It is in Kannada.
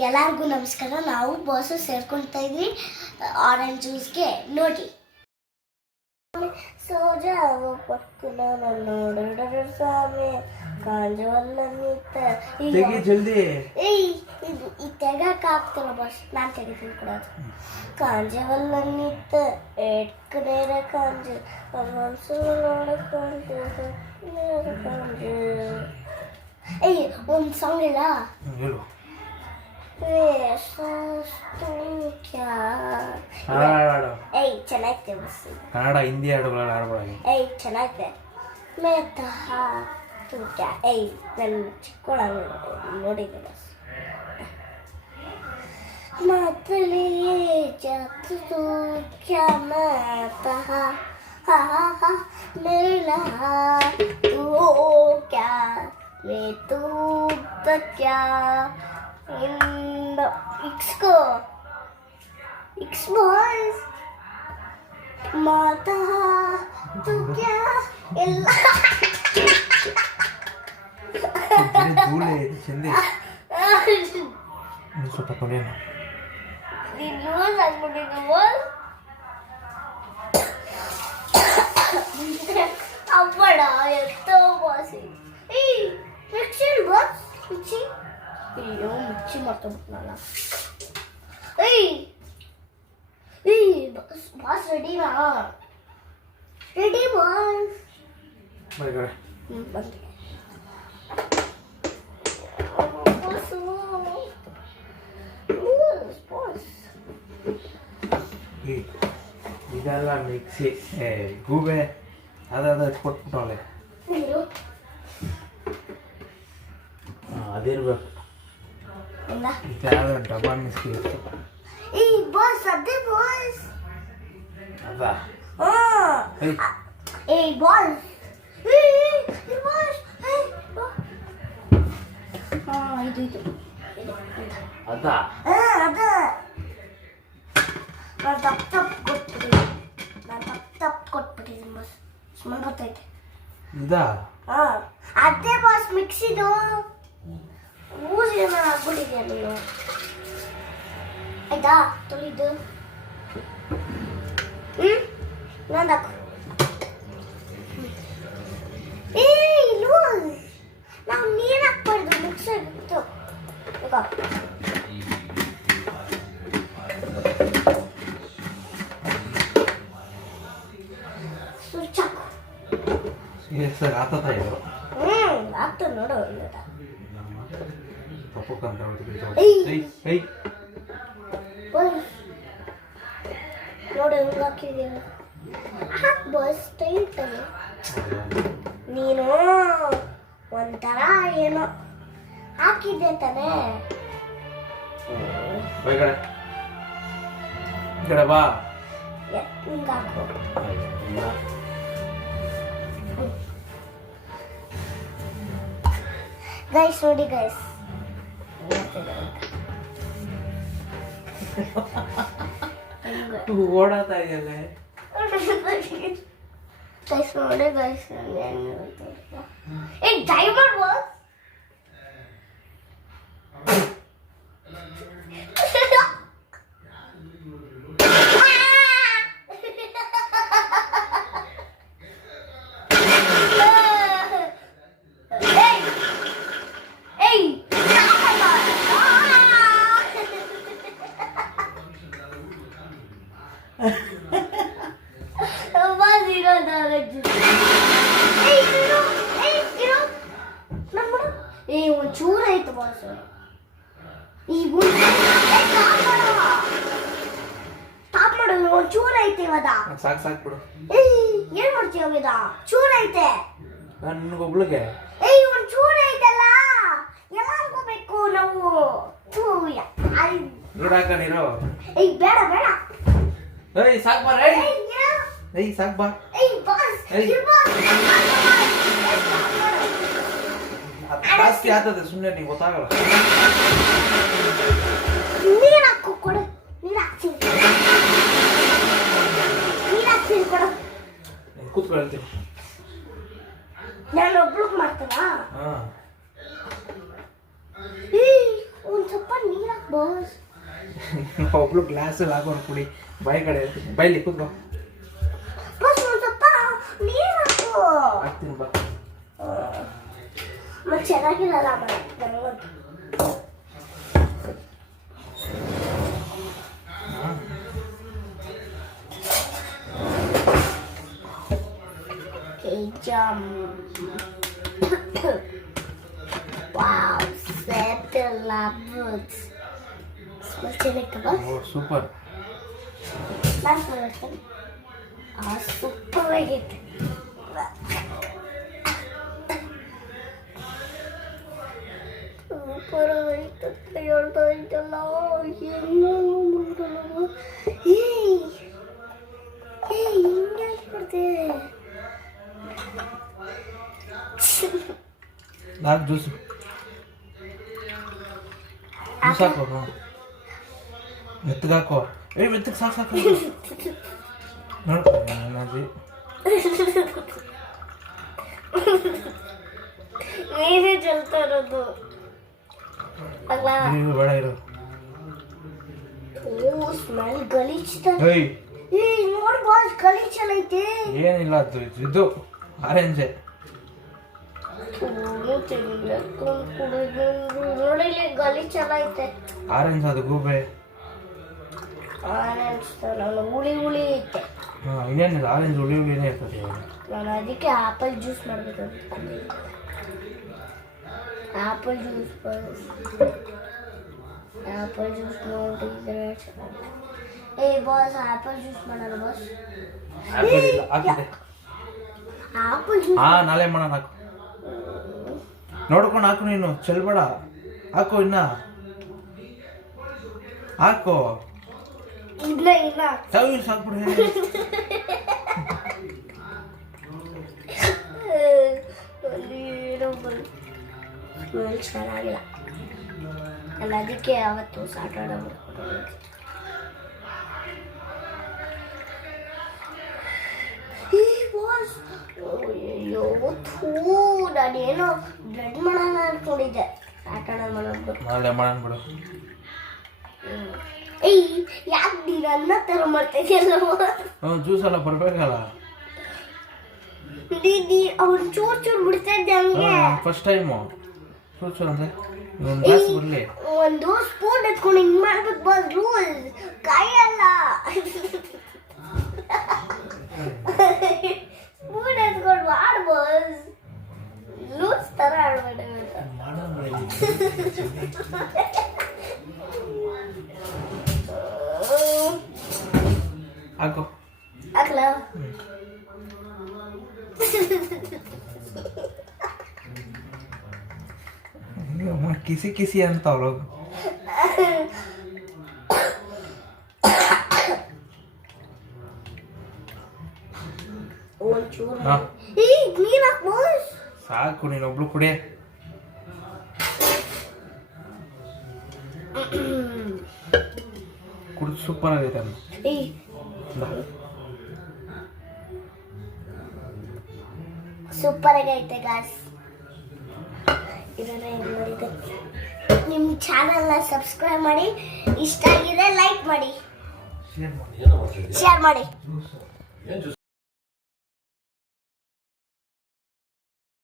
ಎಲ್ಲರಿಗೂ ನಮಸ್ಕಾರ. ನಾವು ಬಾಸು ಸೇರ್ಕೊಳ್ತಾ ಇದ್ವಿ ಆರೆಂಜ್ ಜ್ಯೂಸ್ಗೆ. ನೋಡಿ ಸೋಜಾವ ಪಕ್ಕನ ನೋಡ ಸ್ವಾಮಿ ಕಾಂಜವಲ್ಲನ್ನಿತ್ತ ಜಲ್ದಿ ಇದು ಈ ತೆಗಕ್ಕೆ ಆಗ್ತಲ್ಲ ಬಾಸ್. ನಾನು ತೆಗಿತೀನಿ ಕೂಡ. ಕಾಂಜವಲ್ಲನ್ನಿತ್ತ ಎಟ್ಕನೇರ ಕಾಂಜ ಮನಸ್ಸು ನೋಡ ಕಾಂಜ ಏಯ್ ಒಂದು ಸಾಂಗ್ ಇಲ್ಲ ಏಯ್ ಚೆನ್ನಾಗಿದೆ ಬಸ್. ಕನ್ನಡ ಹಿಂದಿ ಹಾಡುಗಳ ಹಾಡುಗಳಾಗಿ ಏಯ್ ಚೆನ್ನಾಗಿದೆ. ಮೇತ ತೂಕ್ಯ ಏಯ್ ನನ್ನ ಚಿಕ್ಕಳ ನೋಡಿದ್ದೆ ಬಸ್. ಮಾತಲಿ ಜಾತು ತೂಕ್ಯ ಮೇತ ಮೇಳ ತೂಕ್ಯ May ತೂಕ್ಯ in the X-Go. X-Boys. Mata tu kya illa. Dule chende. Ini sopa kolena. Di luar aku di luar. Apa dah itu bos? Mixing bos, mixing. ಅಯ್ಯೋ ಮುಚ್ಚಿ ಮಾಡ್ಕೊಂಡ್ಬಿಟ್ನಲ್ಲ. ಬಾಸ್ ರೆಡಿನಾ? Ready boss. ಬಂದೆ ಇದೆಲ್ಲ ಮಿಕ್ಸಿ ಗೂಬೆ ಅದ ಕೊಟ್ಬಿಟ್ಟವಳೆ. ಅದಿರ್ಬೇಕು ಡಬ್ಬಾ ಮಿಕ್ಸಿ. ಬಾಸ್ ಅದೇ ಬಾಸ್ ಅದ ಬಾಸ್ ಇದು ಅದ ನಾನು ತಪ್ಪು ಕೊಟ್ಬಿಟ್ಟಿದ್ದೀನಿ ಬಾಸ್. ಸುಮ್ಮನೆ ಗೊತ್ತೈತೆ ಇದ ಅದೇ ಬಾಸ್ ಮಿಕ್ಸಿದು ಊರಿನ ಹಾಕ್ಬಿಟ್ಟಿದ್ಯಾ ನೀನು. ಆಯ್ತಾ ತೊಳಿದು ನಂದಾಕು. ಇಲ್ವ ನಾವು ನೀರು ಹಾಕ್ಬಾರ್ದು ಮಿಕ್ಸರ್ ಬಿಟ್ಟು. ಸ್ವಿಚ್ ಹಾಕು. ಸರ್ ಆತತ ಇದು ಆಗ್ತದೆ ನೋಡು. ತಪ್ಪು ಕಂಡ ನೋಡು ಹೆಂಗೆ ಹಾಕಿದ್ಯಾ. ಹಾಕ್ ಬಾಸ್ ಟೈಟ್. ನೀನು ಒಂಥರ ಏನೋ ಹಾಕಿದ್ದೆ ತಾನೇ. ಕಡೆ ಬಾ ಹಿಂಗೆ ಹಾಕು. ಗೈಸ್ ನೋಡಿ ಗೈಸ್ ಓಡಾತಾ ಇದೆಯಲ್ಲ. ಗೈಸ್ ನೋಡಿ ಗೈಸ್ ಡೈಮಂಡ್ ಬಾಸ್. ಒಂಚೂರ ಆಯ್ತು ಬಾಸ್. ಈಗ ಸ್ಟಾಪ್ ಮಾಡು. ಒಂಚೂರ ಐತೆ ಇವಾಗ. ಸಾಕು ಬಿಡು. ಏನ್ ಮಾಡ್ತೀಯ ಇವಾಗ? ಚೂರ ಐತೆ ನನಗೊಬ್ಳಿಗೆ. ಒಂಚೂರ ಐತಲ್ಲ, ಎಲ್ಲರಿಗೂ ಬೇಕು ನಾವು. ನೀರು ಹಾಕ ನೀರು. ಬೇಡ ಬೇಡ. ಸಾಕು ಬಾ. ಸಾಕು ಬಾ. ಜಾಸ್ತಿ ಆಗ್ತದೆ ಸುಮ್ಮನೆ ನೀನು ಗೊತ್ತಾಗಲ್ಲ. ನೀರು ಹಾಕು ಕೊಡು. ನೀರು ಹಾಕ್ತೀನಿ ಕೊಡು. ಕೂತ್ಕೊಳ್ತೀನಿ. ನಾನು ಒಬ್ಳು ಮಾಡ್ತಾನ. ಹಾಂ ಒಂದು ಸ್ವಲ್ಪ ನೀರು ಹಾಕು ಬಾಸ್. ಒಬ್ಳು ಗ್ಲಾಸಲ್ಲಿ ಹಾಕೊಂಡು ಕುಡಿ. ಬಾಯಿ ಕಡೆ ಇರ್ತೀನಿ. ಬೈಲಿ ಕೂತ್ಕೋ. ಬಾಸ್ ಒಂದು ಸ್ವಲ್ಪ ನೀರು ಹಾಕು. ಹಾಕ್ತೀನಿ ಬಾ. ಮತ್ತೆ ಚೆನ್ನಾಗಿರಲ್ಲ Wow, settle labs. Smell ಚೆನ್ನಾಗಿತ್ತಲ್ಲ? ಓ ಸೂಪರ್. ನಾನು ಹೇಳ್ತೀನಿ. ಸೂಪರ್ ಆಗಿತ್ತು. ಸೂಪರ್ ಆಗಿತ್ತು ಅಂತ ಹೇಳ್ತಾ ಇದ್ದಲ್ಲ. ಏನೋ ಮಾಡಲ್ಲ. ಹಿಂಗೆ ಕೊಡ್ತೆ. ನಾಲ್ಕು ಜ್ಯೂಸು ಹಾಕೋ. ಮೆತ್ತಗೆ ಹಾಕೋ. ಮೆತ್ತಗೆ ಸಾಕು ಸಾಕು ನೋಡ್ಕೊ. ನೀವೇ ಚಲ್ತಾ ಇರೋದು ಅಲ್ಲ. ಬೇಡ ಇರು. ಓ ಸ್ಮೆಲ್ ಗಲೀಜ್. ಏಯ್ ನೋಡ್ ಬಾಸ್ ಗಲೀಜ್ ಐತೆ. ಏನಿಲ್ಲ ಅದು ಇದು ಆರೆಂಜೆ. ನೋಡಿಲಿ ಗಲೀಜ್ ಐತೆ. ಆರೆಂಜ್ ಅದು ಗೂಬೆ. ಆರೆಂಜ್ ನಾನು ಹುಳಿ ಹುಳಿ ಐತೆ. ಹಾಂ ಇನ್ನೇನಿಲ್ಲ ಆರೆಂಜ್ ಹುಳಿ ಹುಳಿನೇ ಇರ್ತದೆ. ನಾನು ಅದಕ್ಕೆ ಆಪಲ್ ಜ್ಯೂಸ್ ಮಾಡಬೇಕು ಅಂದ್ಕೊಂಡಿದ್ದೆ. ಆಪಲ್ ಜ್ಯೂಸ್ ನೋಡಿದ್ರೆ ಬಾಸ್ ಆಪಲ್ ಜ್ಯೂಸ್ ಮಾಡೋಣ ಬಾಸ್. ಹಾಕಿದೆ. ಆಪಲ್ ಜ್ಯೂಸ್ ನಾಳೆ ಮಾಡೋಣ. ಹಾಕು ನೋಡ್ಕೊಂಡು ಹಾಕು. ನೀನು ಚೆಲ್ಬೇಡ. ಹಾಕು ಇನ್ನ ಹಾಕು. ಇಲ್ಲ ಸಾಕ್ಬಿಡು. ಚೆನ್ನಾಗಿಲ್ಲ. ನಾನು ಅದಕ್ಕೆ ಯಾವತ್ತು ಸಾಟರ್ಡೆ ನಾನೇನೋ ಬ್ರೆಡ್ ಮಾಡೋಣ ಅನ್ಕೊಂಡಿದ್ದೆ. ಸಾಟರ್ಡೆ ಮಾಡೋದು ನಾಳೆ ಮಾಡೋಣ ಬಿಡು. ಯಾಕೆ ನೀನು ಅನ್ನ ತರ ಮಾಡ್ತಿದ್ಯಲ್ಲ? ಜ್ಯೂಸ್ ಎಲ್ಲ ಬರ್ಬೇಕಲ್ಲ. ಅವ್ನು ಚೂರು ಬಿಡ್ತಾ ಇದ್ದೆ ಹಂಗೆ. ಫಸ್ಟ್ ಟೈಮು ಚೂರು ಅಂದ್ರೆ ಗ್ಲಾಸ್ ಬರಲಿ. ಒಂದು ಸ್ಪೂನ್ ಎತ್ಕೊಂಡು ಹಿಂಗ್ ಮಾಡ್ಬೇಕು ಬಾಸ್. ರೂಲ್ ಕೈಯಲ್ಲ. ಸ್ಪೂನ್ ಎತ್ಕೊಂಡು ಮಾಡು ಬಾಸ್. ಲೂಸ್ ತರ ಆಡ್ಬೇಡ. ಹಾಕು ಹಾಕ್ಲ. ಕಿಸಿ ಕಿಸಿ ಅಂತ ಅವ್ರು. ಸಾಕು ನೀನೊಬ್ಳು ಕುಡಿ. ಕುಡಿದು ಸೂಪರ್ ಆಗೈತೆ. ಸೂಪರ್ ಆಗೈತೆ ಗಾಯ್ಸ್. ಇದನ್ನ ಏನು ಮಾಡಿದೆ, ನಿಮ್ಮ ಚಾನಲ್ನ ಸಬ್ಸ್ಕ್ರೈಬ್ ಮಾಡಿ, ಇಷ್ಟ ಆಗಿದೆ ಲೈಕ್ ಮಾಡಿ, ಶೇರ್ ಮಾಡಿ.